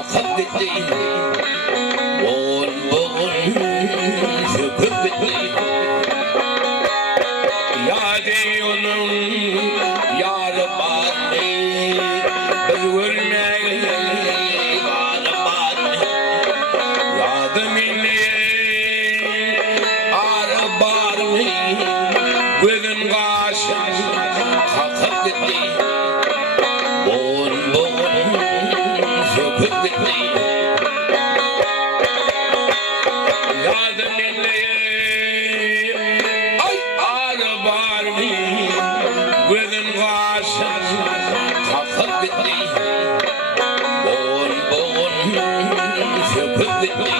kalkıp gitti. Boğun söküp gitti. Yadi onun yarı batı, bir görmeyi yarı batı. Yadı milli arı batı, gözün kaşın kalkıp gitti. Boğun söküp gitti. Yadı milli arı batı, gözün kaşın kalkıp gitti. Boğun söküp gitti.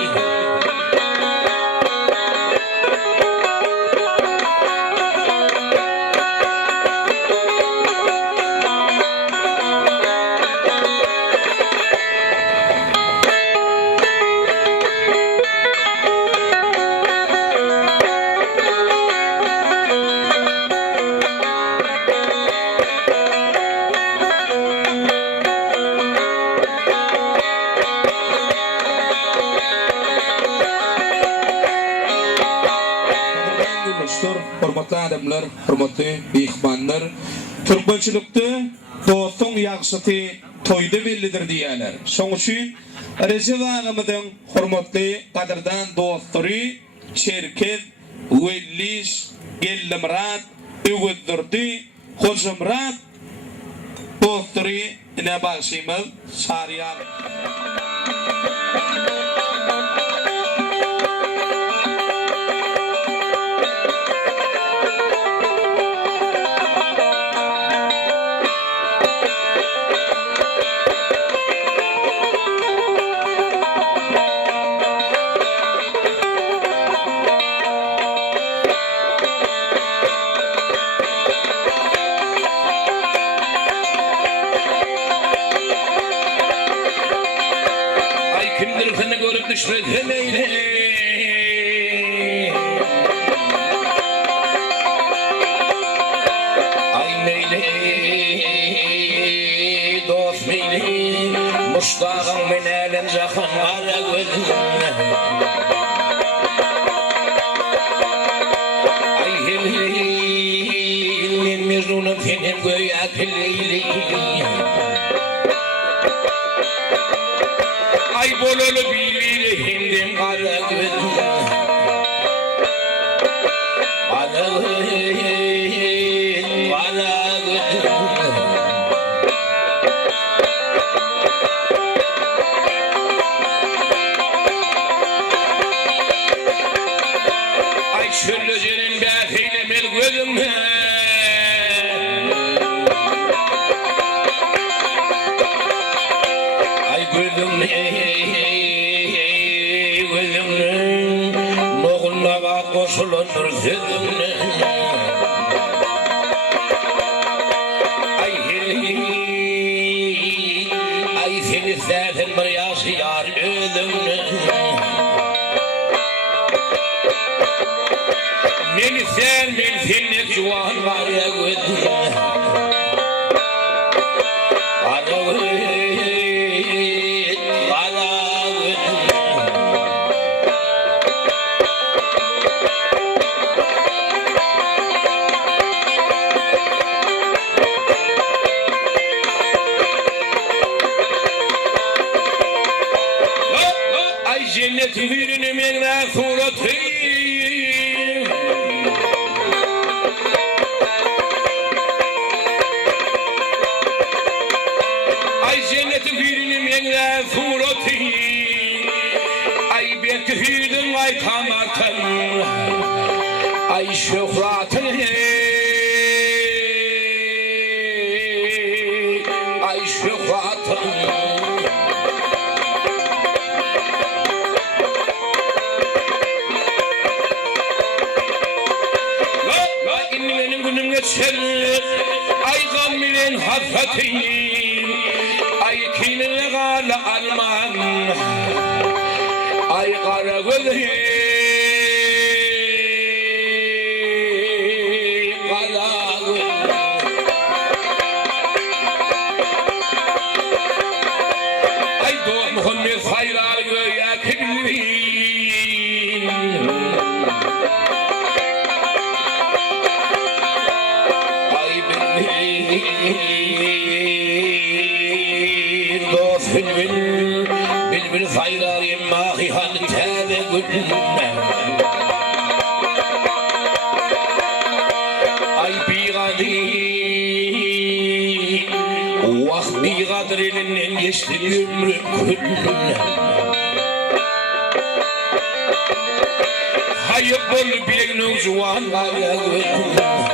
Hormatly adamlar, hormatly mehmanlar, türkmençilikde dostun ýagşyty toýda bellidir diýerler. Şoň üçin Recep agymyň hormatly gadyrdan dostlary Çerkez, Welliş, Gellimrat, Ügüdürdi, Hoşumrat dostlary ine başymyz Çaryýar. Kimdir seni görüp düşmez hemeyle. Ay meyle, dost meyle, muştağın menelen jakın ara gözün. Ay helin, mezunum senin göyak heleyli. Ay bololu bilir hindim kara gözüm. Kara gözüm. Ay çöllücenin bäteyle mel gözüm. Ay gözüm koşulundur sözümle. Ay heli, ay seni zaten bir yaşayar özümle. Meni sen, men senlik juwan var ya gözümle. Ana cennetin hürünü menve suratı. Ay cennetin hürünü menve suratı. Ay belki hürdün ay kamartın. Ay şöhratın. Ay şöhratın. Ay gammilen hasretin, ay kinine gala alman, ay kara gözü, kara gözü. Ay dost Muhammed sayrar göğe kibli. Ay bilbil dost bilbil sayrar yemmahi han tebe gülme. Ay biğadi vakt biğadır elinden geçti ömrüm küllüne. Hayıp bol bileknün juvanlara gülme.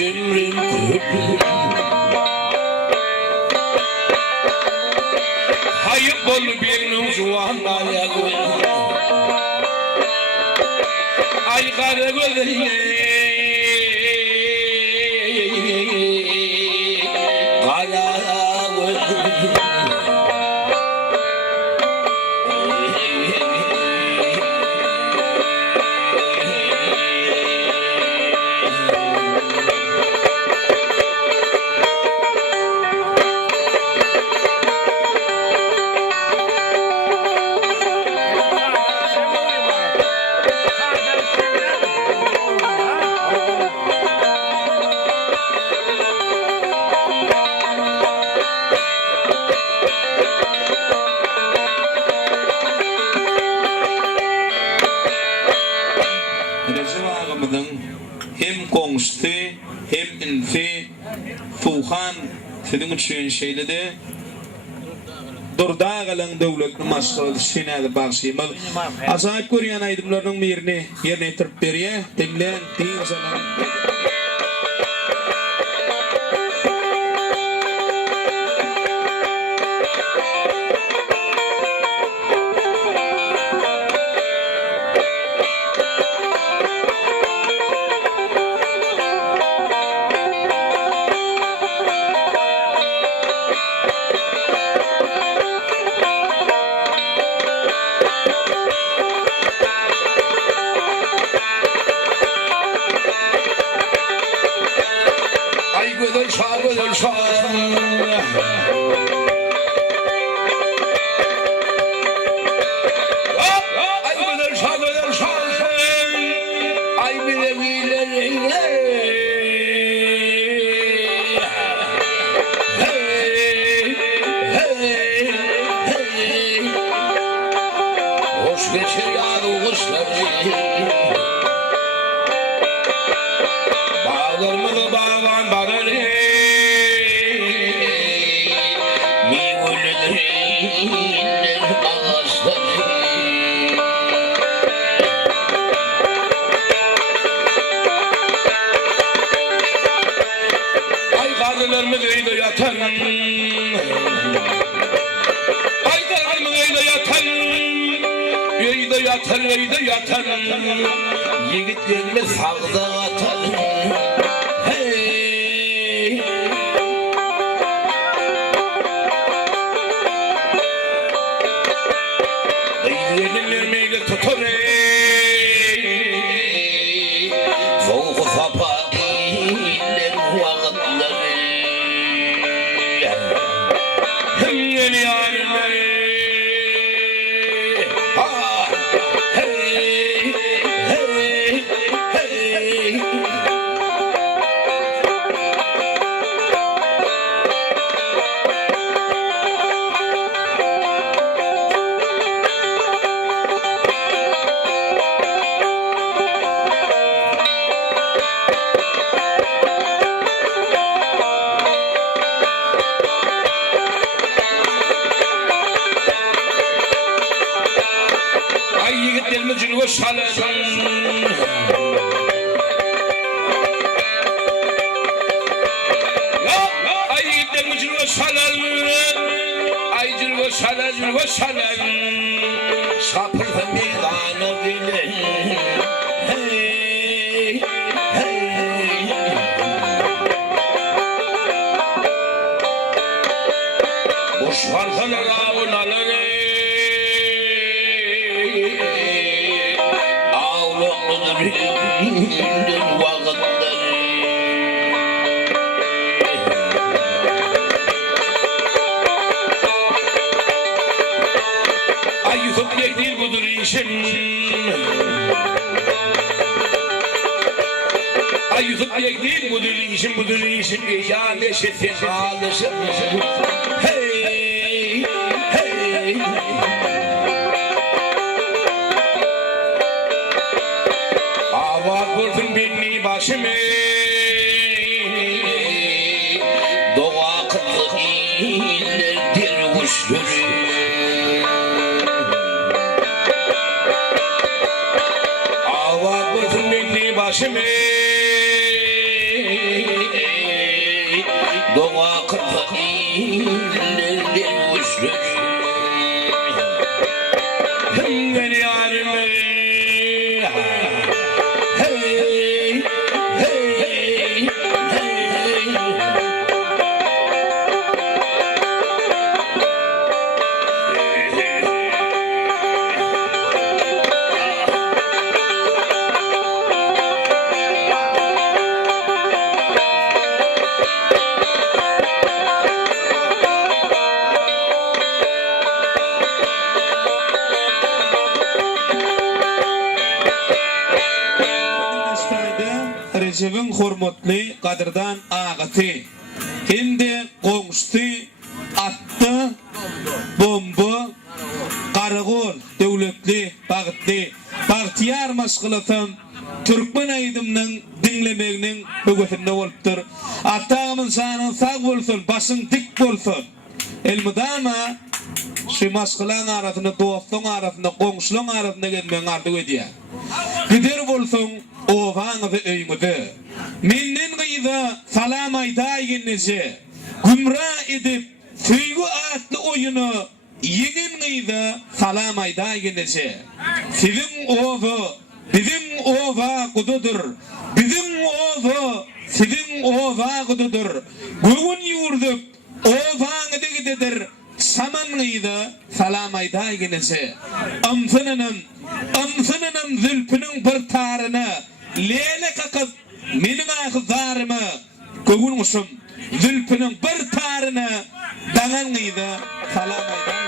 Ömrüm küllüm. Hayıp bol bileknün juvanlara gülme. Ay kara gözleri hem konuştu hem infi fuhan senin üçün şeyledi durda galan devletni mas'ul senadi başymal azap görýän aýdymlaryň birini ýerine ýetirip berýär dinlen din zaman yigitlerimi sağda atan hey ellerimi tutar soğuk sapa iller vakitleri yeni yarınları Aycırgı salan sapırdan bir kanı dile hey hey boş farfalar avnaları ağlıqlıdır gündün vakitleri Ayıtıp değil budur işim Ayıtıp değil budur işim Ya neşetin ağlışım Hey hey Ava kurdun beni başımı Doğa kıtlık ilerdir kuşları başımı doğa kıtlık ilerden uçlu beni yarime hey hey hey Recep'in hormatly kadırdan ağıtı. Hindi qoňuşty, attı, bomba, qaragol, döwletli, bagtly, partiyar maşgulatan Türkmen aýdymyň dinlemeginiň bögetinde bolupdyr. Atağımın sanyň sag bolsun, başyň dik bolsun. Elmudama şu maşgulan arasynda, dostlaryň arasynda, qoňşularyň arasynda gelmeň ardy edýär. Gider bolsun ovaňyzy öýüňizi. Menden gyýda salam aýdaýynyjy gümra edip süýgü atly oýuny ýegen gyýda salam aýdaýynyjy. Siziň owa bizim owa gududur. Bizim owa siziň owa gududur. Göwün ýurdup owaňyzy gidedir. Saman gyýda salam aýdaýynyjy. Amsynynam zülpüniň bir taryny lele kakız meniň ahyzarymy göwün uşum zülpüniň bir taryny daňan gyýda salam aýdaýynyjy.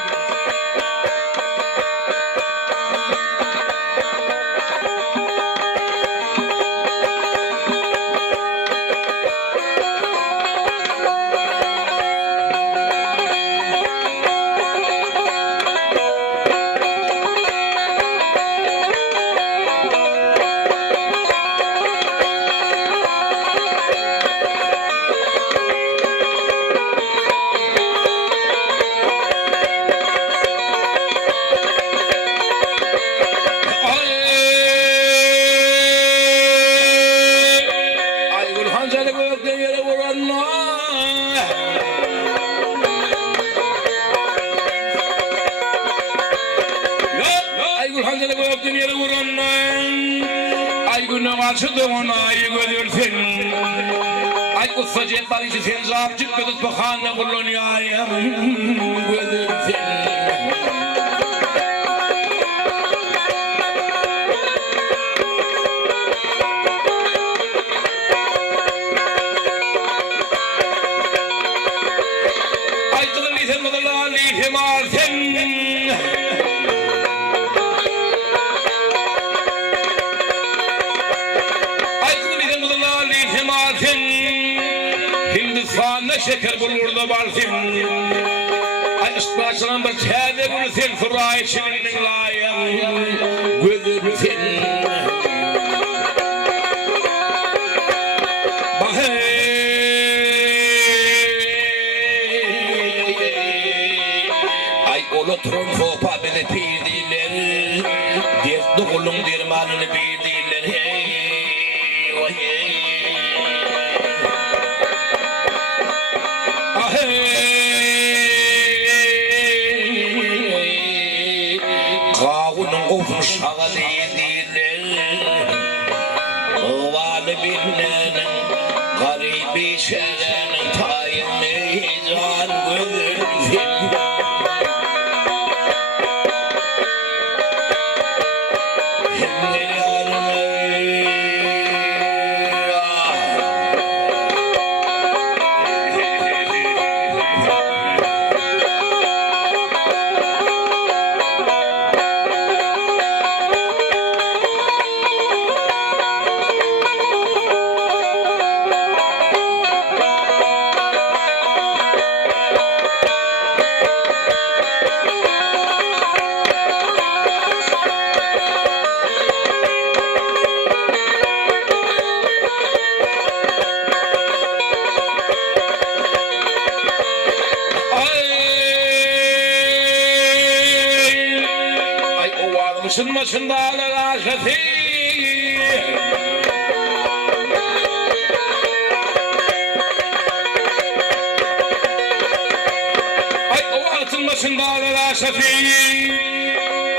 Ay kutsajet barışı sen zapcık kızıt bakana kullanıyayım gözüm Ay kızım lisen mıdırlar lisen arsen Hindistan'da şeker bulurda balsin Ay ıspaçılan bir çayda bulursin Fırayı çilinin layım Gözürsin Ay olu tromfopa beni pirdiler Dert doğulun dirmanını pirdiler Ay Ufuşağa değildiler Ovalı bilmenin Garibi şerenin Tayını can gözün Başında ağlar şefi Ay o altın başında ağlar şefi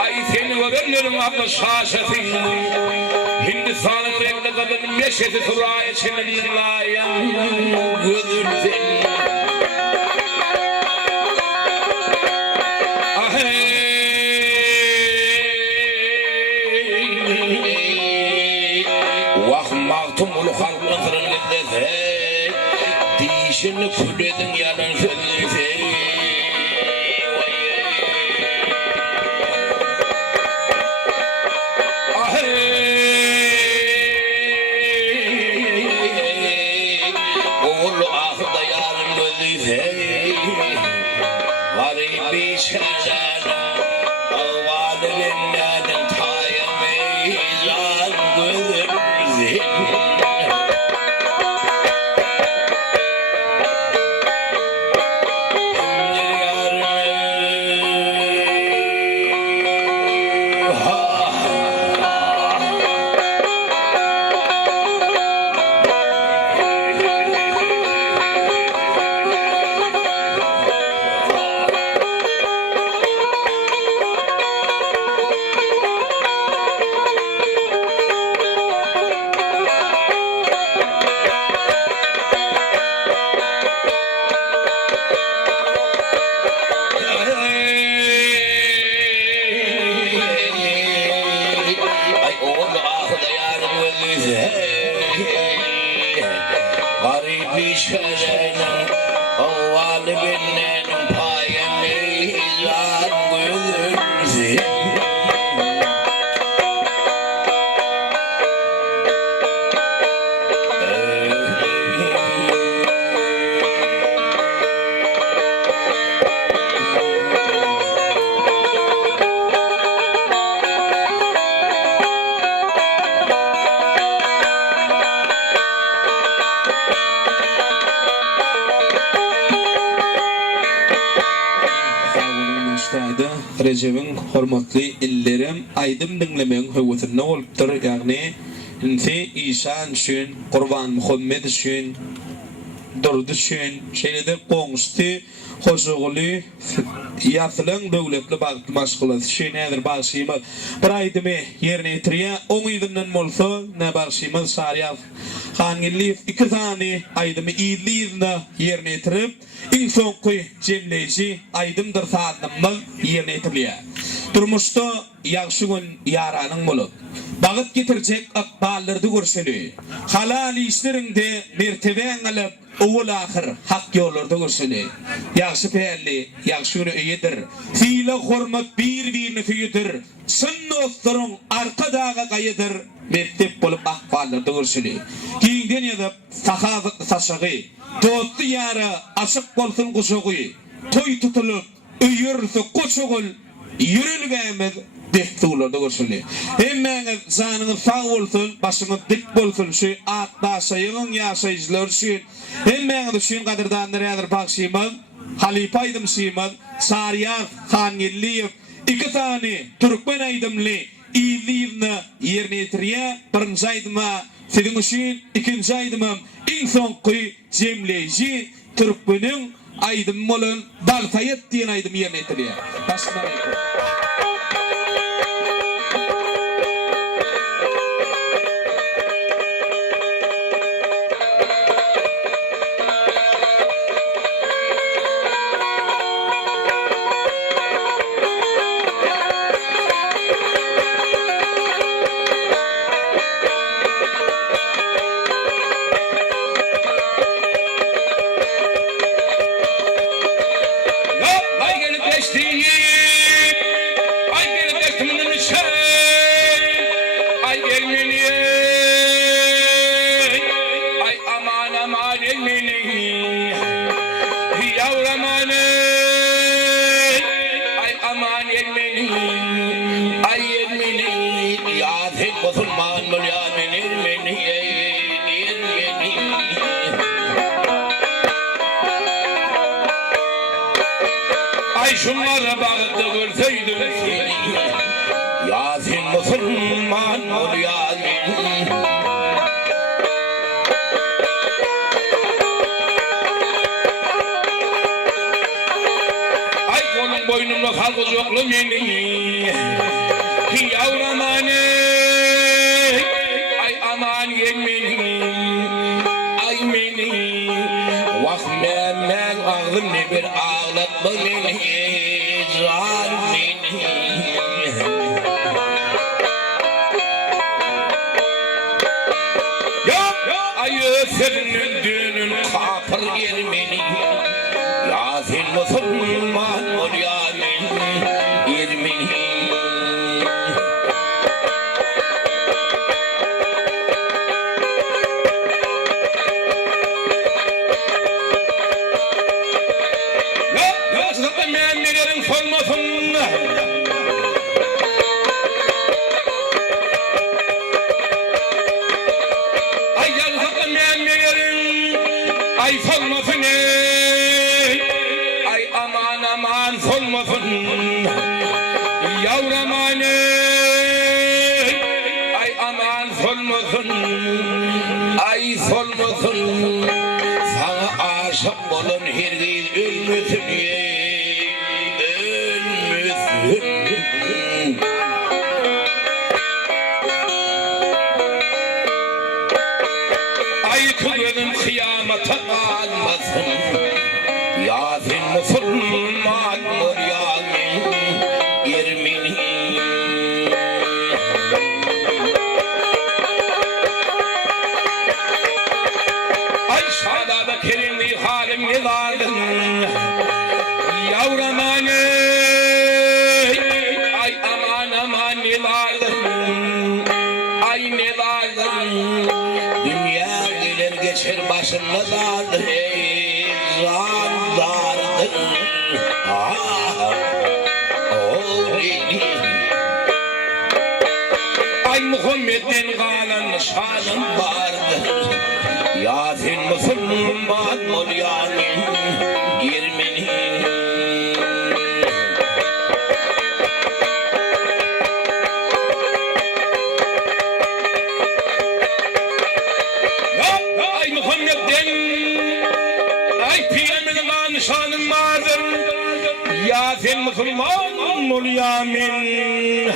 Ay seni görenlerin abla şah şefi Hindistan'ın renkli kadının meşheti Turay'a çenelinin layan Gözürsün Tumulu halkın gidese Dişini küledin yalan söylese Oğlu ahırda yarın gözüse Garibi şerden Avalı binlerden Tayamayacağın gözüse Garibi şerene Ovalı binlerin Payamayacağın gözürsün Recep'in hormatly illerim aýdym dinlemeň höwetinde bolupdyr. Ýagny inti İsa üçin, Qurban Muhammed üçin, durdy üçin, şeýle goňusty, hoşugly, ýatylan döwletli bagty maşgulat üçin nädir bagşymy bir aýdymy ýerine ýetirýär. Oň ýerden bolsa, ne bagşymy Çaryýar Hangeldiýew iki tane aýdymy ýerine ýetirip İlk soňky jemleýji aýdymdyr saatnymyz ýerine ýetirýär. Durmuşda ýagşy gün ýaranyň bolup, bagyt getirjek akballardy görseler. Halal işlerinde mertebeň alyp, owul ahir hak ýollarda görseler. Ýagşy peýerli, ýagşy güni öýedir. Fiýle hormat bir-birini tüýüdir. Syn dostlaryň arkadaga gaýydyr. Mertep bolup akballarda görseler. Giňden ýazyp sahabat saşagy Dosty ýara aşyk bolsun guşugy, toy tutulup, öýürse goşugul, ýürelgämiz destulada görşüli. Hemmeňiz janyňyz sag bolsun, başyňyz dik bolsun, şu atdaşaýyň ýaşaýjylar üçin, hemmeňiz üçin gaderdanlar ýazyr bagşymyz, Halipa aýdym şymyz, Çaryýar Hangeldiýew iki tane türkmen aýdymly ýylyny ýerine ýetirýär. Birinji aýdyma Senin üçün ikinci aydımım en sonki jemleýji Türkmeniň aydym bolan Baltayet diýen aydym ýerine ýetirýär. Başına aýdyp. Ermeni, ay Ermeni, yasin Müslüman Mülyamin Ermeni, Ermeni. Ay şunlara baktı görseydim seni, yasin Müslüman Mülyamin. Boynumda kalkız yoklu meni yavrum anne ay aman yemeni ay meni vah men ağzım ne bir ağlatma beni can beni yok ayı senin düğünün kapır yermeni yasin Müslüman Mülyamin Ermeni. Yok sıkı memnelerin solmasın. Ay yazıklı memnelerin ay solmasın. Aman solmasın yavrum anne ay aman solmasın ay solmasın sana aşık olun herkes ölmesin ölmesin ay kılının kıyamata kalmasın yasin Müslüman Mülyamin Ermeni. Ay şadada kerimli halim yılardın yavrum anne ay aman aman yılardın ay nelardın dünya gelir geçer başımla dardır zandardır ay Muhammed'den kalan şanım vardır yasin Müslüman Mülyamin Ermeni. Ay Muhammed'den ay Peygamber'in şanım vardır yasin Müslüman Mülyamin.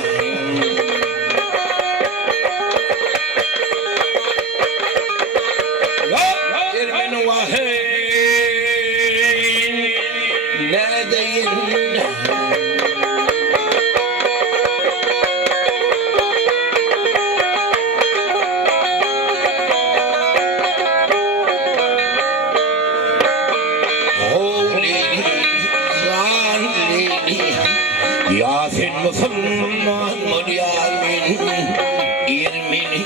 Ermeni vahin ne deyin yasin Müslüman Mülyamin Ermeni.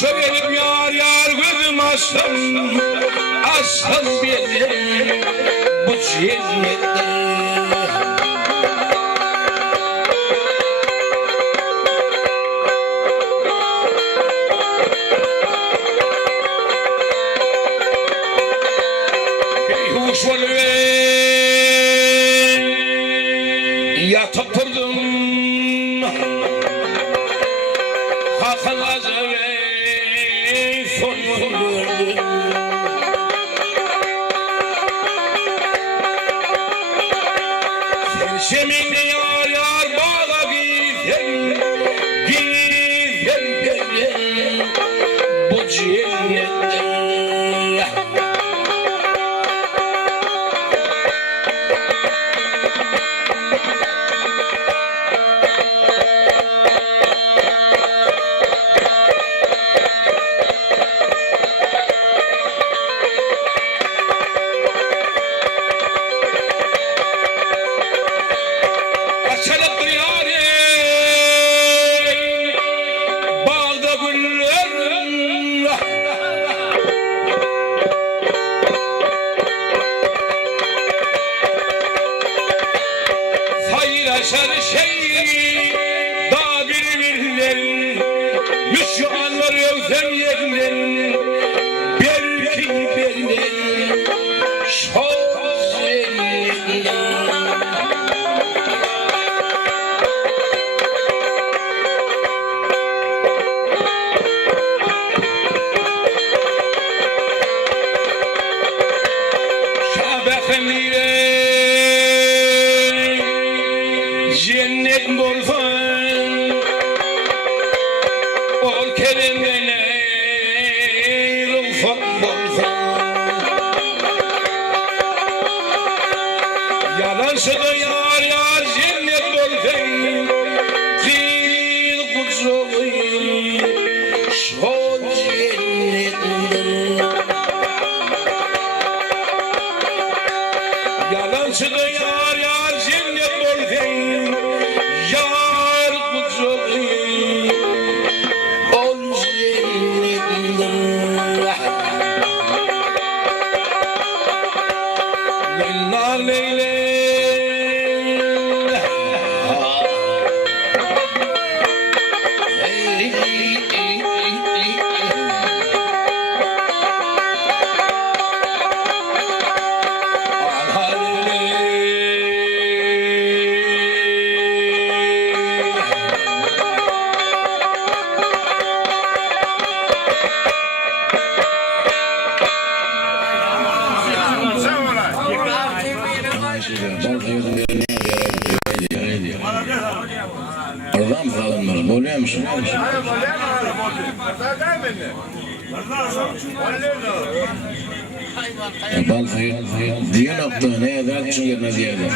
Şöyle yar yar gözüm açtım, açtım beni bu cennette. şol ve yatıp durdum Hakanazı ve son gördüm Şeminde yar yar bağla gizem bu cennette Açılıp yâre bağda güller Sayılaşar şey da birbirlerin Müslümanlar özlem yerlerin belki benden çok zengin Cennet bolsan ol kelimene ruhsat bolsan Yalanşıda yar yar cennet bolsan Zil kucağın şol cennetdir Yalanşıda yar yar cennet bolsan Yar kucağın ol cennetdir Leyla leyla Oradan mı kalınmaz? Oluyor musun? Balkayı diye nokta ne yazar için yerine diyelim.